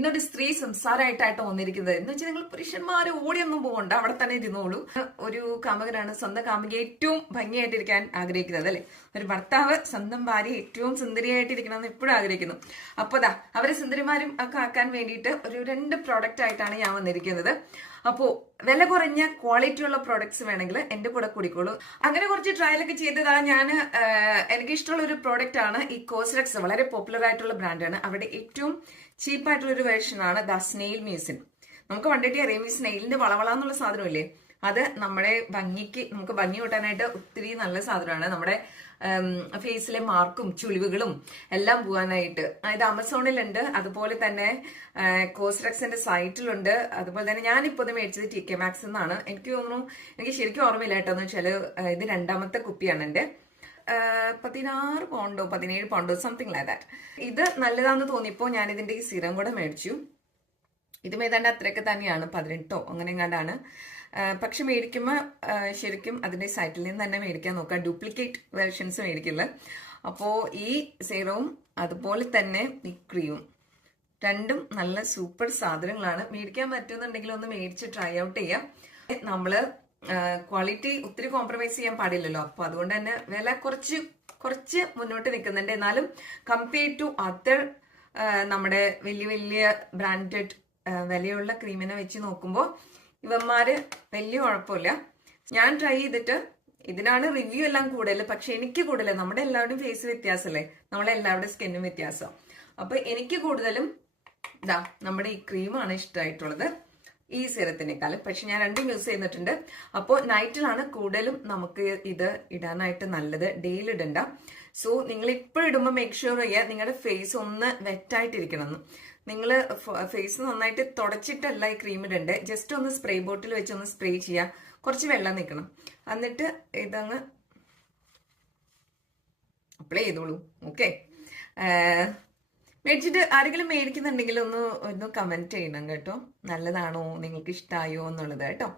ഇന്നൊരു സ്ത്രീ സംസാരമായിട്ടായിട്ട് വന്നിരിക്കുന്നത് എന്ന് വെച്ചാൽ നിങ്ങൾ പുരുഷന്മാർ ഓടിയൊന്നും പോകണ്ട, അവിടെ തന്നെ ഇരുന്നോളൂ. ഒരു കാമുകനാണ് സ്വന്തം കാമുക ഏറ്റവും ഭംഗിയായിട്ടിരിക്കാൻ ആഗ്രഹിക്കുന്നത്, അല്ലെ? ഒരു ഭർത്താവ് സ്വന്തം ഭാര്യ ഏറ്റവും സുന്ദരിയായിട്ടിരിക്കണം എന്ന് എപ്പോഴും ആഗ്രഹിക്കുന്നു. അപ്പൊ അവരെ സുന്ദരിമാരും ഒക്കെ ആക്കാൻ വേണ്ടിയിട്ട് ഒരു 2 പ്രോഡക്റ്റ് ആയിട്ടാണ് ഞാൻ വന്നിരിക്കുന്നത്. അപ്പോ വില കുറഞ്ഞ ക്വാളിറ്റി ഉള്ള പ്രോഡക്ട്സ് വേണമെങ്കിൽ എന്റെ കൂടെ കൂടിക്കോളൂ. അങ്ങനെ കുറച്ച് ട്രയലൊക്കെ ചെയ്തതാ ഞാൻ. എനിക്ക് ഇഷ്ടമുള്ള ഒരു പ്രോഡക്റ്റ് ആണ് ഈ കോസ്റെക്സ്. വളരെ പോപ്പുലർ ആയിട്ടുള്ള ബ്രാൻഡാണ്. അവിടെ ഏറ്റവും ചീപ്പായിട്ടുള്ള ഒരു വേർഷൻ ആണ് സ്നെയിൽ മ്യൂസിൻ. നമുക്ക് കണ്ടിട്ട് അറിയാം, ഈ സ്നെയിലിന്റെ വളവളാന്നുള്ള സാധനമില്ലേ, അത് നമ്മുടെ ഭംഗിക്ക്, നമുക്ക് ഭംഗി കൂട്ടാനായിട്ട് ഒത്തിരി നല്ല സാധനമാണ്. നമ്മുടെ ഫേസിലെ മാർക്കും ചുളിവുകളും എല്ലാം പോകാനായിട്ട്. ഇത് ആമസോണിലുണ്ട്, അതുപോലെ തന്നെ കോസ്റെക്സിന്റെ സൈറ്റിലുണ്ട്. അതുപോലെ തന്നെ ഞാനിപ്പോ ഇത് മേടിച്ചത് TK Maxx എന്നാണ്. എനിക്ക് തോന്നുന്നു, എനിക്ക് ശരിക്കും ഓർമ്മയില്ല കേട്ടോ. എന്ന് വെച്ചാൽ ഇത് 2ാമത്തെ കുപ്പിയാണ് എന്റെ. 16 പൗണ്ടോ 17 പൗണ്ടോ സംതിങ് ലൈക്ക് ദാറ്റ്. ഇത് നല്ലതാണെന്ന് തോന്നിയപ്പോൾ ഞാൻ ഇതിന്റെ ഈ സിറം കൂടെ മേടിച്ചു. ഇതും ഏതാണ്ട് അത്രയൊക്കെ തന്നെയാണ്, 18 അങ്ങനെ എങ്ങാണ്ടാണ്. പക്ഷെ മേടിക്കുമ്പോൾ ശരിക്കും അതിന്റെ സൈറ്റിൽ നിന്ന് തന്നെ മേടിക്കാൻ നോക്കുക, ഡ്യൂപ്ലിക്കേറ്റ് വേർഷൻസ് മേടിക്കില്ല. അപ്പോൾ ഈ സീറവും അതുപോലെ തന്നെ ഈ ക്രീമും രണ്ടും നല്ല സൂപ്പർ സാധനങ്ങളാണ്. മേടിക്കാൻ പറ്റുന്നുണ്ടെങ്കിൽ ഒന്ന് മേടിച്ച് ട്രൈ ഔട്ട് ചെയ്യാം. നമ്മള് ക്വാളിറ്റി ഒത്തിരി കോംപ്രമൈസ് ചെയ്യാൻ പാടില്ലല്ലോ. അപ്പൊ അതുകൊണ്ട് തന്നെ വില കുറച്ച് മുന്നോട്ട് നിൽക്കുന്നുണ്ട്. എന്നാലും കമ്പയർ ടു അതർ നമ്മുടെ വലിയ വലിയ ബ്രാൻഡഡ് വിലയുള്ള ക്രീമിനെ വെച്ച് നോക്കുമ്പോൾ ഇവന്മാര് വലിയ കുഴപ്പമില്ല. ഞാൻ ട്രൈ ചെയ്തിട്ട് ഇതിനാണ് റിവ്യൂ എല്ലാം കൂടുതൽ. പക്ഷെ എനിക്ക് കൂടുതൽ, നമ്മുടെ എല്ലാവരുടെയും ഫേസ് വ്യത്യാസമല്ലേ, നമ്മളെ എല്ലാവരുടെയും സ്കിന്നും വ്യത്യാസം. അപ്പൊ എനിക്ക് കൂടുതലും നമ്മുടെ ഈ ക്രീമാണ് ഇഷ്ടമായിട്ടുള്ളത് ഈ സിറത്തിനേക്കാളും. പക്ഷെ ഞാൻ 2 യൂസ് ചെയ്തിട്ടുണ്ട്. അപ്പോൾ നൈറ്റിലാണ് കൂടുതലും നമുക്ക് ഇത് ഇടാനായിട്ട് നല്ലത്, ഡെയിലി ഇടണ്ട. സോ നിങ്ങൾ ഇപ്പോഴും ഇടുമ്പോൾ മേക്ക് ഷുവർ ചെയ്യുക നിങ്ങളുടെ ഫേസ് ഒന്ന് വെറ്റായിട്ടിരിക്കണം. നിങ്ങൾ ഫേസ് നന്നായിട്ട് തുടച്ചിട്ടല്ല ഈ ക്രീം ഇടണ്ടേ, ജസ്റ്റ് ഒന്ന് സ്പ്രേ ബോട്ടിൽ വെച്ച് ഒന്ന് സ്പ്രേ ചെയ്യുക. കുറച്ച് വെള്ളം നിൽക്കണം, എന്നിട്ട് ഇതങ്ങ് അപ്ലൈ ചെയ്തോളൂ. ഓക്കെ, മേടിച്ചിട്ട് ആരെങ്കിലും മേടിക്കുന്നുണ്ടെങ്കിൽ ഒന്ന് കമന്റ് ചെയ്യണം കേട്ടോ, നല്ലതാണോ, നിങ്ങൾക്ക് ഇഷ്ടമായോ എന്നുള്ളത് കേട്ടോ.